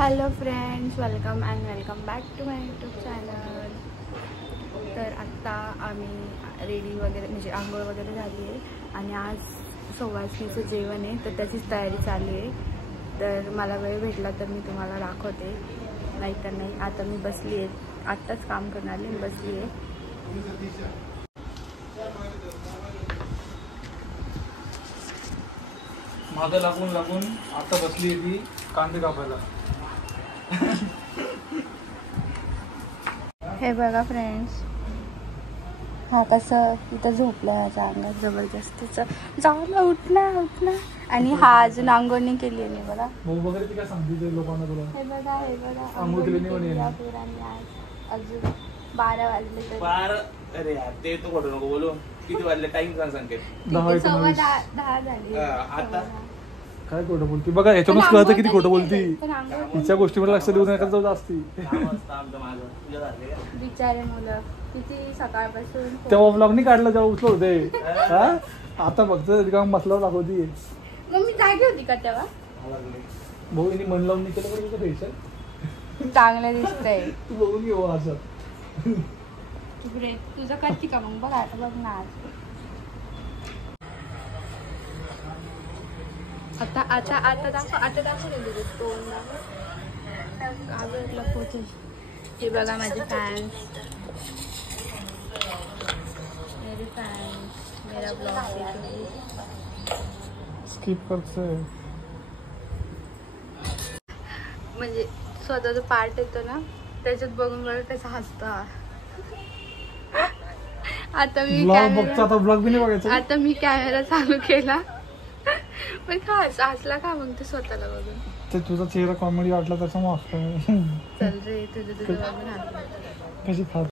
Hello friends, welcome back to my YouTube channel. तर आत्ता आम्ही रेडी वगैरे म्हणजे आंघोळ वगैरे झाली आहे आणि आज सवासणीचं जेवण आहे, तर त्याचीच तयारी चालू आहे. तर मला वेळ भेटला तर मी तुम्हाला दाखवते, नाहीतर नाही. आता मी बसली आहे, आत्ताच काम करून आले, मी बसली आहे. मागं लागून आता बसली आहे ती कांदे कापायला. हे बघा फ्रेंड्स, हा कसं इथं झोपला, याच्या अंगात जबरदस्तीचं जाऊन उठना. आणि हा अजून आंघोळ नाही केली आहे बघा. वगैरे ती काय सांगते लोकांना तुला? हे बघा आंघोळ केली नाही म्हणे. अजून 12 वाजले तरी. 12? अरे यार, ते तो खोटं नको बोलू. किती वाजले टाइम सांग संकेत? 10 झाली. आता काय खोटं बोलती बघा, याच्यावरच कळतं किती खोटं बोलती. तिच्या गोष्टीवर लक्ष देऊन एखाद जाऊ असती. बिचारे मुलं किती सकाळपासून. तेव्हा ब्लॉग नाही काढला जेव्हा उचलं होते. आता फक्त रिकाम बसल्यावर दाखवती. मग मी जागी होती का तेव्हा? भाऊ यांनी मन लावून केलं बरं तुझं फेशियल चांगलं दिसतंय. तू बघून घेऊ असं. तुझं करते का मग? बघ आता बघ ना. आता दाखव तोंड. हे बघा माझे फॅन्स, मेरा ब्लॉग स्किप करतोय. म्हणजे स्वतःचा पार्ट येतो ना, त्याच्यात बघून कसं हसतो. आता मी कॅमेरा चालू केला, पण हसला का मग ते स्वतःला बघून? ते तुझा चेहरा कॉमेडी वाटला त्याच्यामुळे चल रे, तुझं बघून हसला. कशी खात.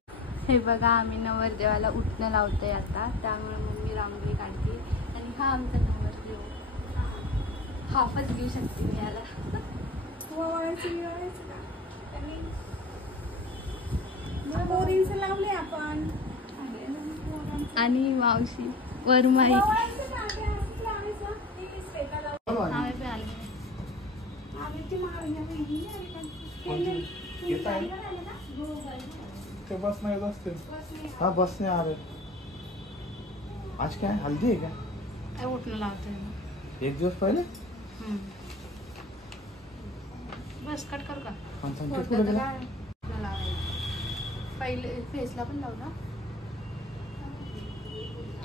हे बघा, आम्ही नवरदेवाला उठणं लावतोय आता, त्यामुळे मग मी रांगोळी काढते. आणि हा आमचा नवरदेव, हाफच घेऊ शकते मी याला. लावले आपण. आणि मावशी वरमाई ते बस नाही येत असते. हा बस नाही आ रहे. आज काय हल्दी आहे का? उठणं लावतोय एक दिवस पहिले. बस कट कर का? गेला? पहिले फेसला पण लाव ना.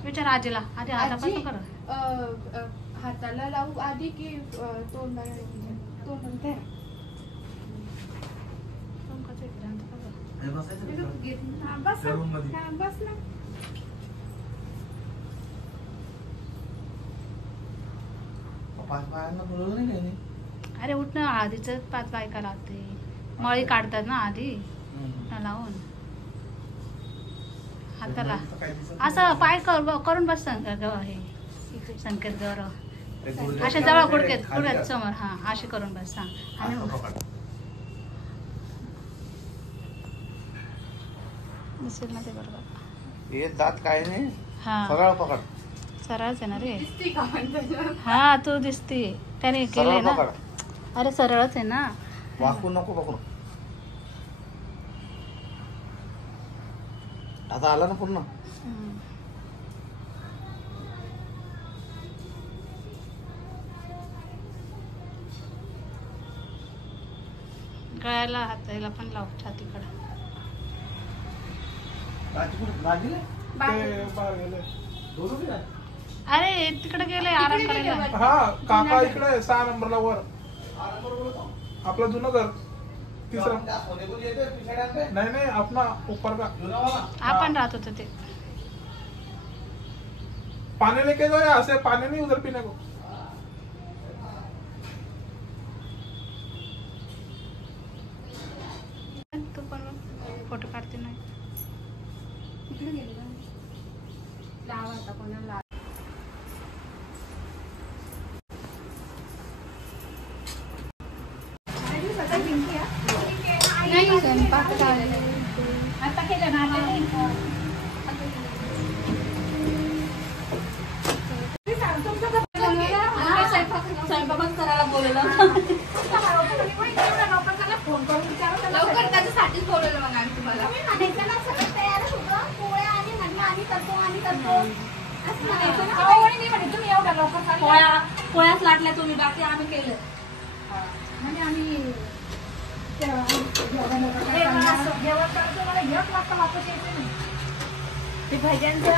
विचार आजीला. आधी हातापासून कर. हाताला लावू आधी की तोंडाला? तोंड अरे उठ ना. आधीच 5 बायका लागते. मळी काढतात ना आधी लावून हाताला. असं पाय करून बस. हे संकेत गौरव अशा जवळ गुडघ्यात समोर. हा असे करून बस. आणि दिसेल ना ते बरोबर. हे दात काय नाही. हा सरळ पकड. सरळच आहे ना रे. हा तू दिसते त्याने केलंय ना. अरे सरळच आहे ना. वाकून नको पकडू. आता आला ना पूर्ण. गळ्याला हाताला पण लाव, छातीकडे. अरे तिकडे गेले आराम करायला. हा काका इकडे 6 नंबरला वर. आपलं जुनं घर 3रा. नाही अपना ऊपर का. आपण राहत होतो ते. पानी लेके जाओ या से. पानी नहीं उधर पीने को. तू पण फोटो काढते नाही. इकडे गेले ना. लाव आता कोणाला. नाही स्वयंपाक आता केलं ना. स्वयंपाक करायला बोलवलं. आम्ही म्हणायचं ना सगळं तयारच होतं पोळ्या आणि म्हणलं आम्ही करतो असं म्हणायचं ना मी म्हणे तुम्ही एवढ्या लवकर पोळ्याच लाटल्या तुम्ही बाकी आम्ही केलं म्हणजे आम्ही जेवण करायचं मला घेत लागतं वापस यायचं नाही ते भज्यांचं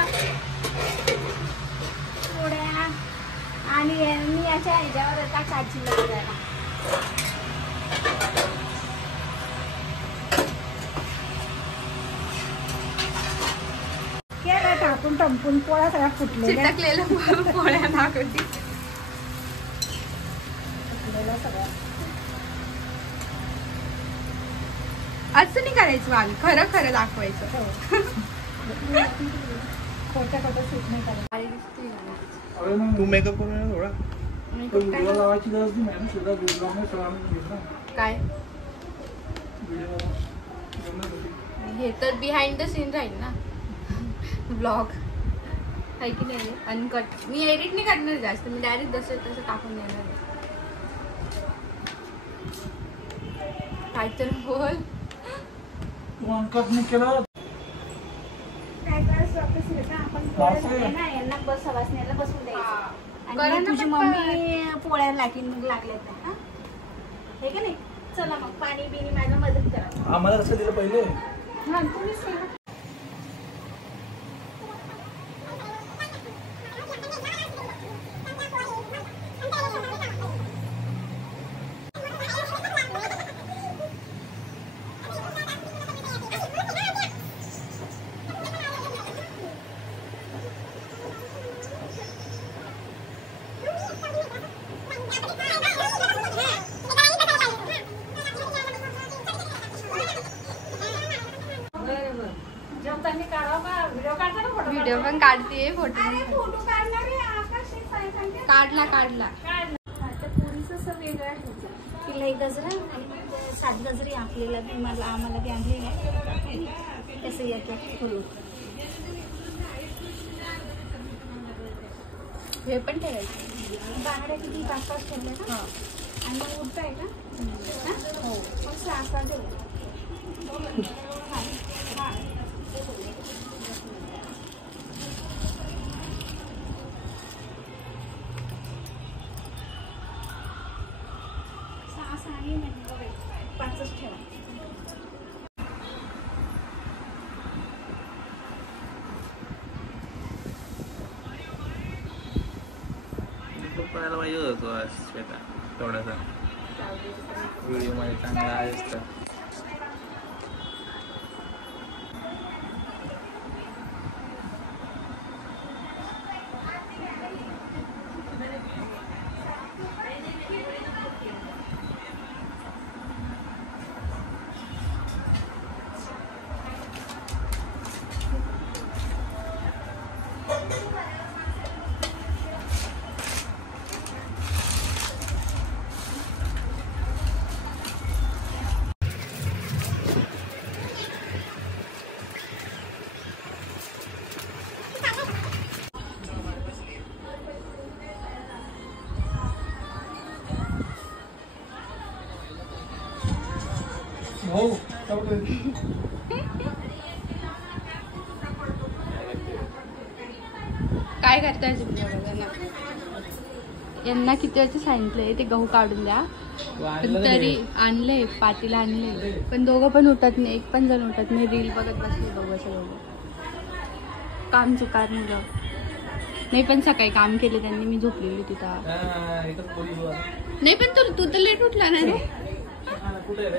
पोळ्या आणि मी याच्या ह्याच्यावर आता काजीला करायला केलं टाकून टंपून पोळ्या सगळ्या फुटलेल्या पोळ्या दाखवती सगळ्या असं नाही करायचं आम्ही खरं खरं दाखवायचं खोट्या सूट नाही करायचं तू मेकअप करून ये थोडा व्हिडिओ लावायची गरज नाही मॅडम सुद्धा व्हिडिओ लावून सगळ्यांना घेऊ ना काय व्हिडिओ हे तर बिहाइंड द सीन राहील ना ब्लॉग आहे की नाही अनकट मी एडिट नाही करणार जास्त मी डायरेक्ट जसं तसं टाकून देणार काय तर बोल तू अंकच नाही केलं काय करायचं आपण पोळ्या ना यांना बस सवासण्याला बसून द्यायचं आणि तुझी मम्मी पोळ्या लागल्यात ना हे का नाही चला मग पाणी बिनी माझ्या मदत करा आम्हाला कसं दिलं पहिले हा तुम्हीच व्हिडिओ पण काढते फोटो काढला आता पोरीच असं वेगळं ठेवतं तिला एक गजरा आणि 7 गजरी आपल्याला बी आम्हाला बी आणले तसं येतं फुल हे पण ठेवायचं बांगड्या किती 5-5 ठेवल्या ना आणि मग उठताय का हो मग 6 देऊ करायला पाहिजे होतो श्वेता थोडासा व्हिडिओ मध्ये चांगला आहे असतं हो काय करताय तुम्ही यांना किती वेळचं सांगितलंय ते गहू काढून द्या पण तरी आणलंय पातीला आणले पण दोघं पण उठत नाही एक पण जण उठत नाही रील बघत बसले दोघं काम चुकार मुलं नाही पण सकाळी काम केले त्यांनी मी झोपलेली तिथं नाही पण तू तर लेट उठला ना रे कुठे